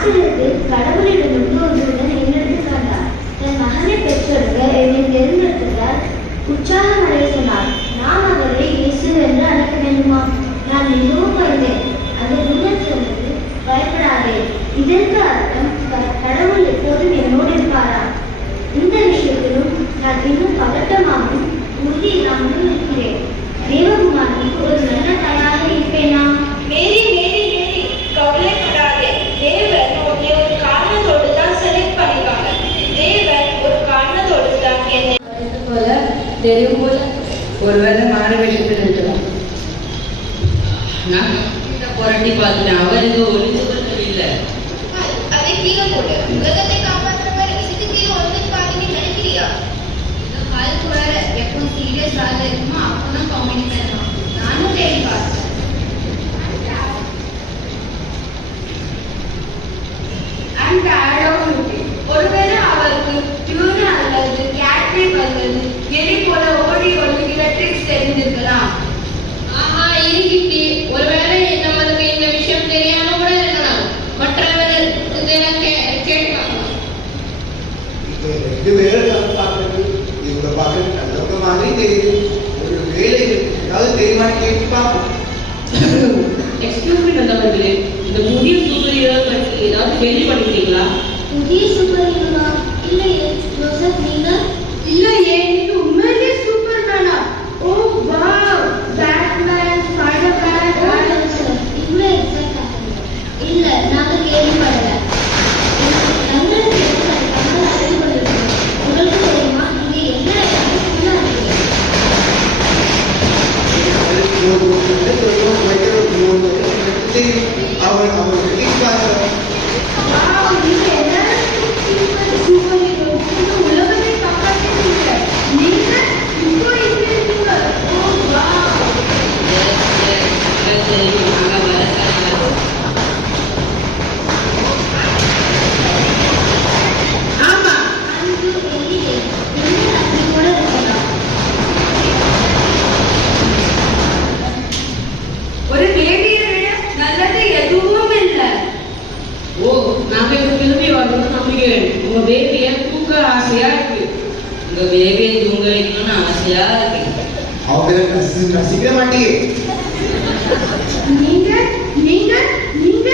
ஆசிரியருக்கு கடவுளிடமிருந்து ஒரு தூதன் என்னெடுத்து காண்டார். தன் மகனை பெற்றெடுக்க என்னை தேர்ந்தெடுத்ததால் உற்சாகம் அடைய சொன்னார். நான் அவரை இயேசு என்று அழைக்க வேண்டுமா? நான் மிகவும் பயந்தேன். அந்த தூதன் சொன்னது, பயப்படாதே. இதற்கு அர்த்தம் கடவுள் எப்போதும் என்னோடு இருப்பாரா? இந்த விஷயத்திலும் நான் இன்னும் பதட்டமாகவும் உறுதி இல்லாமலும் இருக்கிறேன். தேவகுமாரனுக்கு ஒரு நல்ல தாயாக இருப்பேனா? மேரி மேரி மேரி, கவலைப்படாதே. தேவன் உன்னை ஒரு காரணத்தோடு தான் செலக்ட் பண்ணிருக்காங்க. தேவன் ஒரு காரணத்தோடு தான் என்னை போல தெரியும் போல ஒருவேளை மாறு வேஷத்தில் இருக்கலாம். நான் புரட்டி பார்த்துட்டேன். அவர் இது ஒளிந்து கொள்ளவில்லை. அதை கீழே போடு. உலகத்தை காப்பாற்றுறவர் இதுக்கு கீழே ஒன்று பாருங்க நினைக்கிறியா? இந்த காலுக்கு வேற எப்போ சீரியஸ் ஆகல இருக்குமோ அப்பதான் காமெடி பண்ணலாம். நானும் தேடி பார்த்தேன். ஒருவேளை அவருக்கு டியூன் அல்லது கேட்ரிக் அல்லது எரி போல ஓடி ஒழுகிற ட்ரிக்ஸ் தெரிஞ்சிருக்கலாம். ஆஹா இருக்கிட்டி. ஒருவேளை நம்மளுக்கு இந்த விஷயம் தெரியாம கூட இருக்கலாம். மற்றவர் இதெல்லாம் கேட்கலாம். ரெண்டு பேரும் பார்க்கறது இவங்களை பார்க்கறது நல்லவங்க மாதிரி தெரியுது. ஒரு வேலை ஏதாவது தெரியுமான்னு கேட்டு பார்ப்போம். எக்ஸ்கியூஸ் மீ நல்லவர்களே, இந்த புதிய சூப்பர் ஹீரோ பற்றி ஏதாவது கேள்விப்பட்டிருக்கீங்களா? புதிய சூப்பர் ஹீரோவா? இல்லையே. ஜோசப், நீங்க? இல்லையே, இது உண்மையிலே சூப்பர் மேனா? ஓ வாவ், பேட்மேன், ஸ்பைடர்மேன். இவ்வளோ எக்ஸைட் ஆகுங்க. இல்ல, நாங்க கேள்விப்படல. உங்களுக்கு தெரியுமா? நீங்க என்ன அவர் சூப்பர் ஹீரோ உலகத்தை காப்பாற்றிட்டீங்க. நீங்க இப்போ இங்க இருக்கீங்க. ஓ வாவ். ஆமா, ஒரு பேபியை விட நல்லது எதுவும் இல்லை. ஓ, நாங்க இப்ப திரும்பி வரணும்னு நம்புகிறேன். உங்க பேபிய தூக்க ஆசையா இருக்கு. உங்க பேபியை தூங்க வைக்கணும்னு ஆசையா இருக்கு. அவங்க ரசிக்கிற மாட்டேங்க. நீங்க நீங்க நீங்க